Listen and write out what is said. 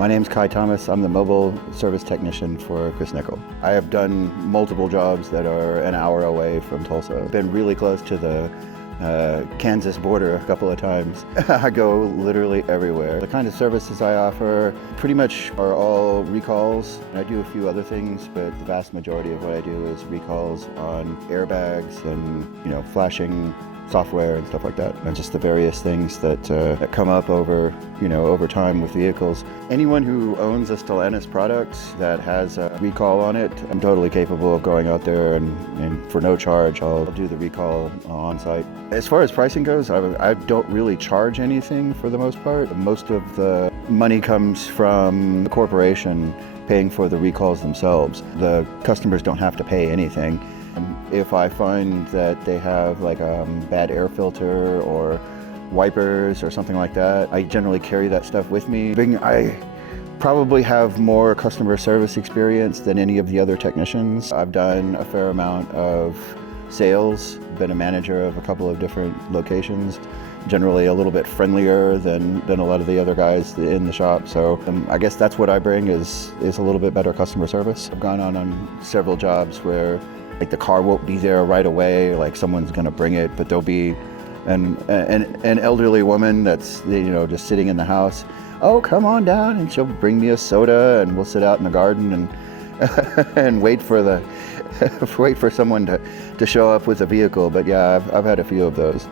My name's Kai Thomas. I'm the mobile service technician for Chris Nickel. I have done multiple jobs that are an hour away from Tulsa. I've been really close to the Kansas border a couple of times. I go literally everywhere. The kind of services I offer pretty much are all recalls. I do a few other things, but the vast majority of what I do is recalls on airbags and, flashing software and stuff like that, and just the various things that come up over time with vehicles. Anyone who owns a Stellantis product that has a recall on it, I'm totally capable of going out there and for no charge, I'll do the recall on site. As far as pricing goes, I don't really charge anything for the most part. Most of the money comes from the corporation paying for the recalls themselves. The customers don't have to pay anything. If I find that they have like a bad air filter or wipers or something like that, I generally carry that stuff with me. I probably have more customer service experience than any of the other technicians. I've done a fair amount of sales, been a manager of a couple of different locations, generally a little bit friendlier than a lot of the other guys in the shop. So I guess that's what I bring is a little bit better customer service. I've gone on several jobs where the car won't be there right away, like someone's gonna bring it, but there'll be an elderly woman that's just sitting in the house. Oh, come on down, and she'll bring me a soda, and we'll sit out in the garden and wait for someone to show up with a vehicle. But yeah, I've had a few of those.